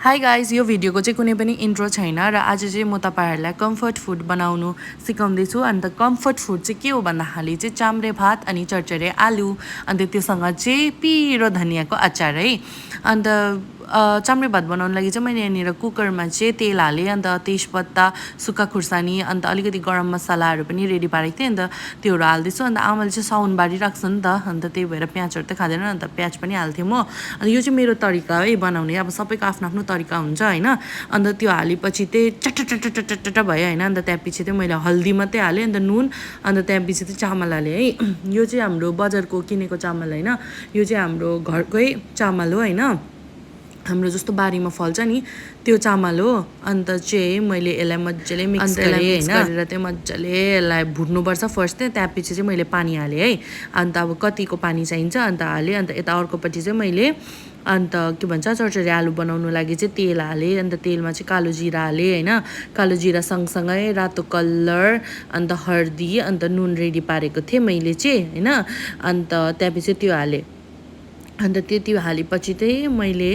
Hi guys यो भिडियोको चाहिँ कुनै पनि इन्ट्रो छैन र आज चाहिँ म तपाईँहरूलाई कम्फर्ट फुड बनाउनु सिकाउँदैछु। अन्त कम्फर्ट फुड चाहिँ के हो भन्दाखेरि चाहिँ चाम्रे भात अनि चरचरे आलु अन्त त्योसँग चाहिँ पिरो धनियाँको अचार है। अन्त चाम्रे भात बनाउनु लागि चाहिँ मैले यहाँनिर कुकरमा चाहिँ तेल हालेँ, अन्त तेजपत्ता, सुक्खा खुर्सानी, अन्त अलिकति गरम मसलाहरू पनि रेडी पारेको थिएँ। अन्त त्योहरू हाल्दैछु। अन्त आमाले चाहिँ साउन बारिराख्छ नि त, अन्त त्यही भएर प्याजहरू त खाँदैन, अन्त प्याज पनि हाल्थेँ म। अनि यो चाहिँ मेरो तरिका है बनाउने, अब सबैको आफ्नो आफ्नो तरिका हुन्छ होइन। अन्त त्यो हालेपछि चाहिँ चटचटचटचट भयो होइन। अन्त त्यहाँपछि चाहिँ मैले हल्दी मात्रै हालेँ, अन्त नुन, अन्त त्यहाँपछि चाहिँ चामल हालेँ है। यो चाहिँ हाम्रो बजारको किनेको चामल होइन, यो चाहिँ हाम्रो घरकै चामल हो होइन, हाम्रो जस्तो बारीमा फल्छ नि त्यो चामल हो। अन्त चाहिँ मैले यसलाई मजाले मिक्स गरेँ होइन, गरेर चाहिँ मजाले यसलाई भुट्नुपर्छ फर्स्ट चाहिँ, त्यहाँपछि चाहिँ मैले पानी हालेँ है। अन्त अब कतिको पानी चाहिन्छ अन्त हालेँ। अन्त यता अर्कोपट्टि चाहिँ मैले अन्त के भन्छ चरचरे आलु बनाउनु लागि चाहिँ तेल हालेँ। अन्त तेलमा चाहिँ कालो जिरा हालेँ होइन, कालो जिरा सँगसँगै रातो कलर, अन्त हर्दी, अन्त नुन रेडी पारेको थिएँ मैले चाहिँ होइन। अन्त त्यहाँपछि त्यो हालेँ। अन्त त्यति हालेपछि चाहिँ मैले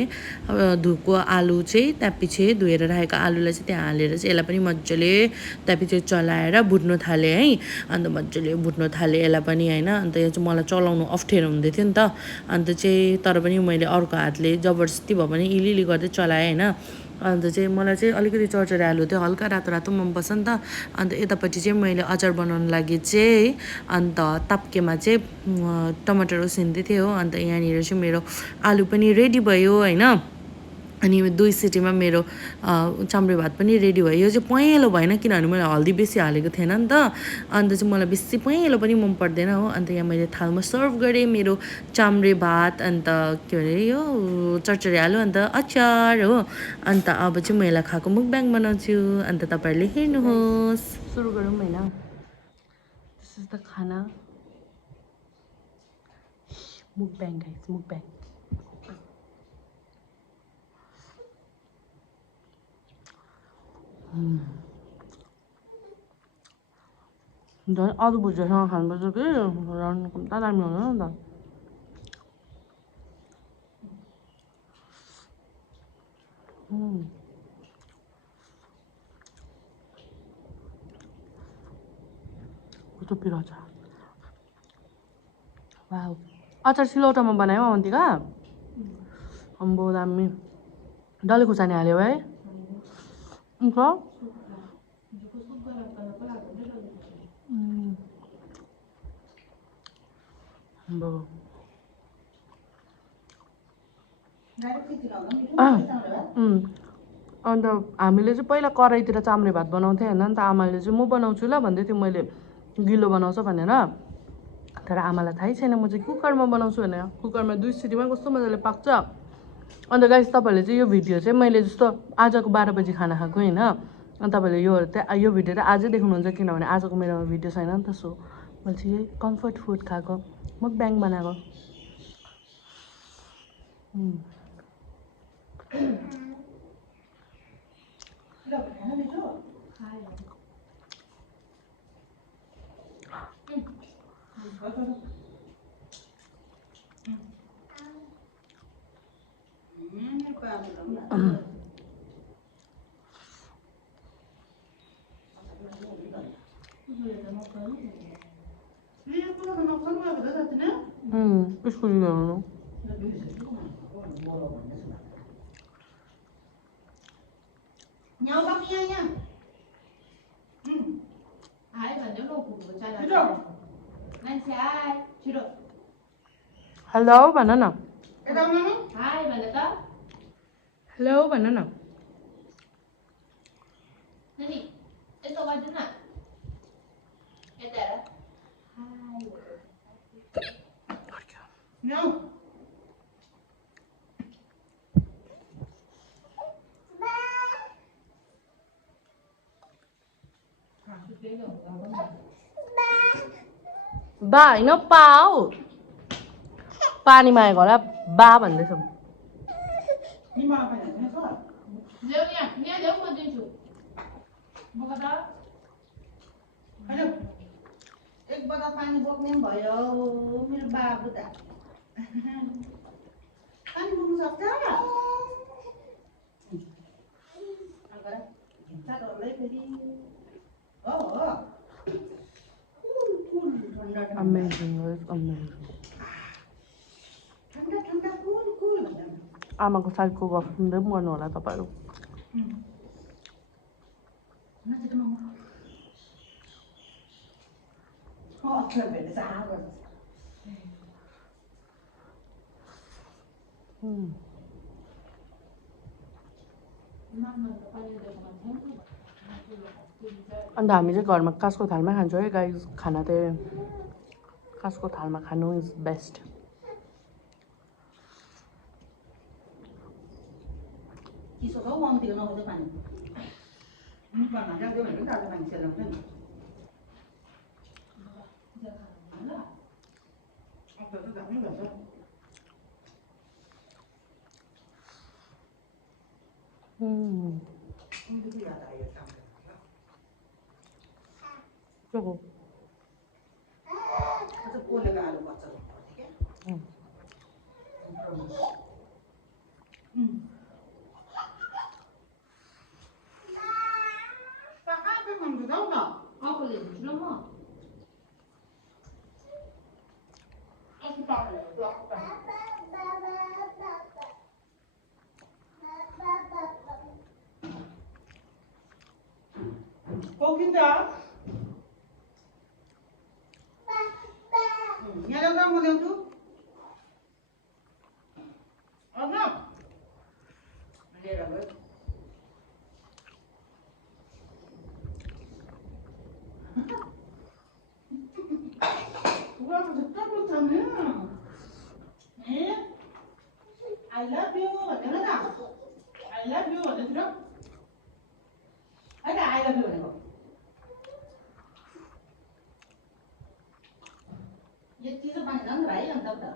धोएको आलु चाहिँ त्यहाँपछि धोएर राखेको आलुलाई चाहिँ त्यहाँ हालेर चाहिँ यसलाई पनि मजाले त्यहाँपछि चलाएर भुट्नु थालेँ है। अन्त मजाले भुट्नु थालेँ यसलाई पनि होइन। अन्त यो चाहिँ मलाई चलाउनु अप्ठ्यारो हुँदै थियो नि त, अन्त चाहिँ तर पनि मैले अर्को हातले जबरजस्ती भए पनि अलिअलि गर्दै चलाएँ होइन। अन्त चाहिँ मलाई चाहिँ अलिकति चरचरे आलु चाहिँ हल्का रातो रातो मनपर्छ नि त। अन्त यतापट्टि चाहिँ मैले अचार बनाउनु लागि चाहिँ अन्त ताप्केमा चाहिँ टमाटर उसिन्दै थियो हो। अन्त यहाँनिर चाहिँ मेरो आलु पनि रेडी भयो होइन। अनि 2 सिटीमा मेरो चाम्रे भात पनि रेडी भयो। यो चाहिँ पहेँलो भएन किनभने मैले हल्दी बेसी हालेको थिएन नि त, अन्त चाहिँ मलाई बेसी पहेँलो पनि मन पर्दैन हो। अन्त यहाँ मैले थालमा सर्भ गरेँ मेरो चाम्रे भात, अन्त के भन्छ यो चरचरे आलु, अन्त अचार हो। अन्त अब चाहिँ म यसलाई खाएको मुकब्याङ बनाउँछु, अन्त तपाईँहरूले हेर्नुहोस्। सुरु गरौँ होइन। दिस इज द खाना मुकब्याङ गाइस, मुकब्याङ। झन् अरू भुजियासँग खानुपर्छ कि कता दामी हुँदैन नि त। कस्तो पिरो अचार, वाउ। अचार सिलौटामा बनायो अवन्तिका, अम्बो दामी। डल्ले खुर्सानी हाल्यो है अन्त अम्बो। अन्त हामीले चाहिँ पहिला कराईतिर चाम्रे भात बनाउँथ्यौँ होइन। नि त आमाले चाहिँ म बनाउँछु ल भन्दै थियो, मैले गिलो बनाउँछ भनेर। तर आमालाई थाहै छैन म चाहिँ कुकरमा बनाउँछु भनेर। कुकरमा 2 सिटीमा कस्तो मजाले पाक्छ। अन्त गाइस तपाईँहरूले चाहिँ यो भिडियो चाहिँ मैले जस्तो आजको 12 बजी खाना खाएको होइन, अनि तपाईँहरूले यो भिडियो चाहिँ आजै देख्नुहुन्छ किनभने आजको मेरो भिडियो छैन नि त। सो मैले चाहिँ यही कम्फर्ट फुड खाएको मुकब्याङ बनाएको। स्कुल जानु हेलो भन न, हेलो भन न। बा होइन पाऊ, पानीमा आएको होला बा भन्दैछौँ। एक बटल पानी बोक्ने पनि भयो मेरो बाबु त। पानी बोक्नु सक्छ गर्दै फेरि हो हो कुल ठन्डा ठन्डा अमेजिङ गाइस अमेजिङ ठन्डा ठन्डा कुल भन्दा आमाको साइडको गफ सुन्दै पनि गर्नु होला तपाईँहरू नजिक मामा हो अक्षर भेट्दै साह्रो गर्छ अन्त हामी चाहिँ घरमा काँसको थालमा खान्छौँ है गाइस खाना चाहिँ काँसको थालमा खानु इज बेस्ट चिसो छ हौ वाङतिर नहुँदै पानी मुखमा जाँदै भनेको तातो पानी सेलाउँछ नि पोलेको आलु बच्चा Kokinda. Nhà đâu một liều chú. Nào. Đây là với. Wow, rất tốt luôn thằng nhá. I love you. Thế nào? I love you. Thế nào? Ada I love you này. ये चीज़ बन रंग रही है तब तक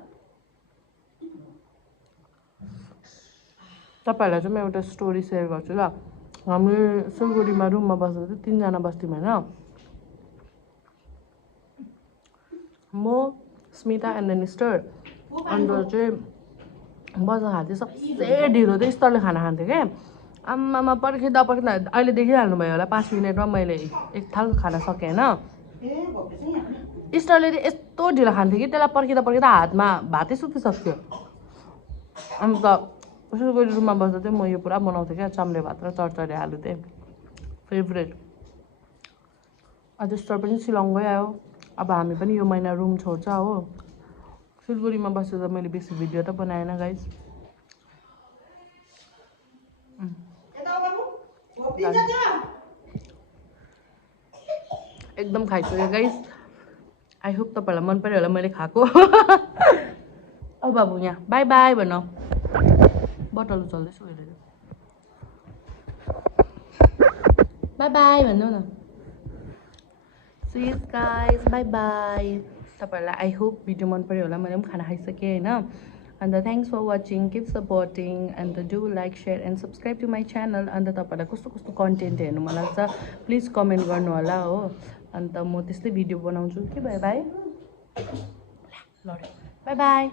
तपाईँहरूलाई चाहिँ म एउटा स्टोरी सेयर गर्छु ल हामी सिलगढीमा रुममा बसेको थियो 3 जना बस्थ्यौँ होइन म स्मिता एन्ड देन स्टर अन्त चाहिँ बस्दा खान्थेँ सबसे ढिलो चाहिँ स्तरले खाना खान्थेँ क्या आमामा पर्खिँदा अहिले देखिहाल्नु भयो होला 5 मिनटमा मैले एक थाल खाना सकेँ होइन स्टरले चाहिँ यस्तो ढिलो खान्थ्यो कि त्यसलाई पर्खिँदा हातमा भातै सुकिसक्थ्यो अन्त सिलगढी रुममा बस्दा चाहिँ म यो पुरा बनाउँथेँ क्या चाम्रे भात र चरचरे आलु चाहिँ फेभरेट अझ स्टर पनि सिलङ गइआयो अब हामी पनि यो महिना रुम छोड्छ हो सिलगढीमा बसेर मैले बेसी भिडियो त बनाएन गाइस एकदम खाइसक्यो गाइस आई होप तपाईँहरूलाई मन पर्यो होला मैले खाएको औ बाबु यहाँ बाई बाई भन बटल चल्दैछु अहिले बाई बाई भन्नु न सिस गाइस बाई बाई तपाईँहरूलाई आई होप भिडियो मन पर्यो होला मैले पनि खाना खाइसकेँ होइन अन्त thanks for watching keep supporting अन्त do like share and subscribe to my channel अन्त तपाईँहरूलाई कस्तो कस्तो कन्टेन्ट हेर्नु मन लाग्छ प्लिज कमेन्ट गर्नु होला हो अन्त म त्यस्तै भिडियो बनाउँछु के भयो बाई ल बाई बाई